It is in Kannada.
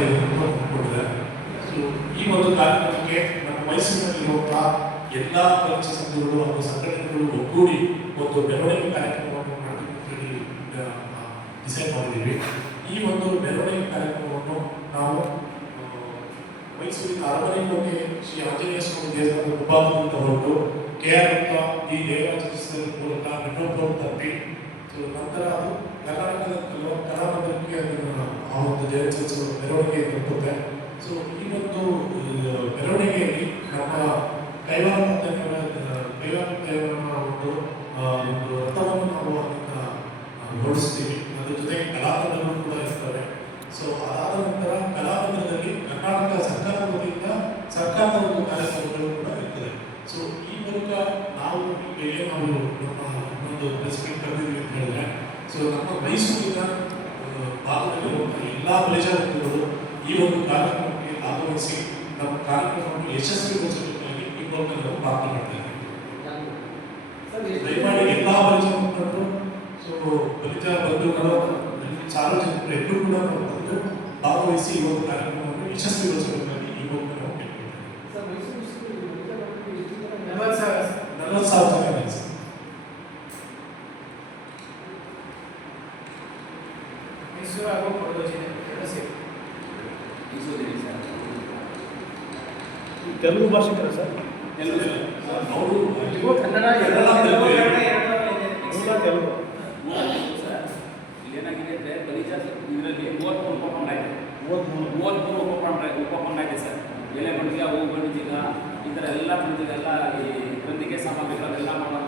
75 ಕೊಟ್ಟಿದ್ದಾರೆ. ಸೊ ಈ ಒಂದು ಕಾರ್ಯಕ್ರಮಕ್ಕೆ ನಮ್ಮ ಮೈಸೂರಿನಲ್ಲಿರುವಂತಹ ಎಲ್ಲ ಪರೀಕ್ಷೆ ಸಂಘಗಳು ಹಾಗೂ ಸಂಘಟನೆಗಳು ಒಗ್ಗೂಡಿ ಒಂದು ಮೆರವಣಿಗೆ ಕಾರ್ಯಕ್ರಮವನ್ನು ಮಾಡಬೇಕಂತೇಳಿ ಡಿಸೈಡ್ ಮಾಡಿದ್ದೀವಿ. ಈ ಒಂದು ಮೆರವಣಿಗೆ ಕಾರ್ಯಕ್ರಮವನ್ನು ನಾವು ಮೈಸೂರಿನ ಅರಮನೆ ಹೋಗಿ ಶ್ರೀ ಆಂಜನೇಯ ಸ್ವಾಮಿ ದೇವಸ್ಥಾನದ ಮುಂಭಾಗದಿಂದ ಹೊರಟು KR ಈ ದೇವರಾಜ ಮೂಲಕ ಮೆಟ್ರೋಪೋಲ್ ತಪ್ಪಿ ನಂತರ ಅದು ಕರ್ನಾಟಕದ ಕಲಾಮಂದಿರಕ್ಕೆ ಅದನ್ನು ಆ ಒಂದು ದೇವೋತ್ಸವ ಮೆರವಣಿಗೆ ತಲುಪುತ್ತೆ. ಸೊ ಈ ಒಂದು ಮೆರವಣಿಗೆಯಲ್ಲಿ ನಮ್ಮ ಕೈವಾರ ದೇವರ ಒಂದು ರಥವನ್ನು ನಾವು ಅದನ್ನು ಓಡಿಸ್ತೀವಿ. ಅದ್ರ ಜೊತೆಗೆ ಕಲಾತಂಡಗಳು ಕೂಡ ಇರ್ತವೆ. ಸೊ ಅದಾದ ನಂತರ ಕಲಾತಂಡದಲ್ಲಿ ಕರ್ನಾಟಕ ಸರ್ಕಾರದ ವತಿಯಿಂದ ಸರ್ಕಾರದ ಒಂದು ಕಾರ್ಯಕ್ರಮಗಳು ಕೂಡ ಇರ್ತದೆ. ಸೊ ಈ ಮೂಲಕ ನಾವು ನಾವು ನಮ್ಮ ಒಂದು ಪ್ರೆಸ್ ಮೀಟ್ ಕರೆದಿದ್ದೀವಿ ಅಂತ ಹೇಳಿದ್ರೆ, ಸೊ ನಮ್ಮ ಮೈಸೂರಿನ ಭಾಗದಲ್ಲಿರುವಂತಹ ಎಲ್ಲ ಪ್ರಜಾಪ್ರತಿನಿಧಿಗಳು ಈ ಒಂದು ಕಾರ್ಯಕ್ರಮಕ್ಕೆ ಭಾಗವಹಿಸಿ ನಮ್ಮ ಕಾರ್ಯಕ್ರಮವನ್ನು ಯಶಸ್ವಿಗೊಳಿಸಬೇಕಾಗಿ ಈ ಮೂಲಕ ನಾವು ಪ್ರಾರ್ಥನೆ ಮಾಡ್ತೇವೆ. ದಯಮಾಡಿ ಎಲ್ಲ ಪ್ರಜಾಪ್ರತಿನಿಧಿಗಳು, ಸೊ ಬಲಿಜ ಬಂಧುಗಳು, ಸಾರ್ವಜನಿಕರು ಎಲ್ಲರೂ ಕೂಡ ನಾವು ಬಂದು ಭಾಗವಹಿಸಿ ಈ ಒಂದು ಕಾರ್ಯಕ್ರಮವನ್ನು ಯಶಸ್ವಿಗೊಳಿಸಬೇಕಾಗಿ ಈ ಮೂಲಕ ನಾವು ಕೇಳ್ಕೊಳ್ತೇವೆ. 40,000 ಜನ ಇದೆ. ಮೈಸೂರು ಹಾಗೂ ಕೊಡಗು ಜಿಲ್ಲೆ ಎರಡು ಸೇರಿ ತೆಲುಗು ಭಾಷಿಕರ ಸರ್? ಅವರು ಕನ್ನಡ ತೆಲುಗು ಏನಾಗಿದೆ ಅಂದರೆ ಬಲಿಜ ಇದರಲ್ಲಿ 33 ಉಪಖಂಡ ಇದೆ. 33 ಉಪಖಂಡ ಇದೆ ಸರ್. ಎಲೆ ಬಂಡಿಗ, ಹೂ ಬಂಡಿಗ, ಈ ಥರ ಎಲ್ಲ ಬಂಡಿಗೆಲ್ಲ ಈ ಗ್ರಂಥಿಗೆ ಸಾಮಗ್ರಿಗಳೆಲ್ಲ ಮಾಡೋ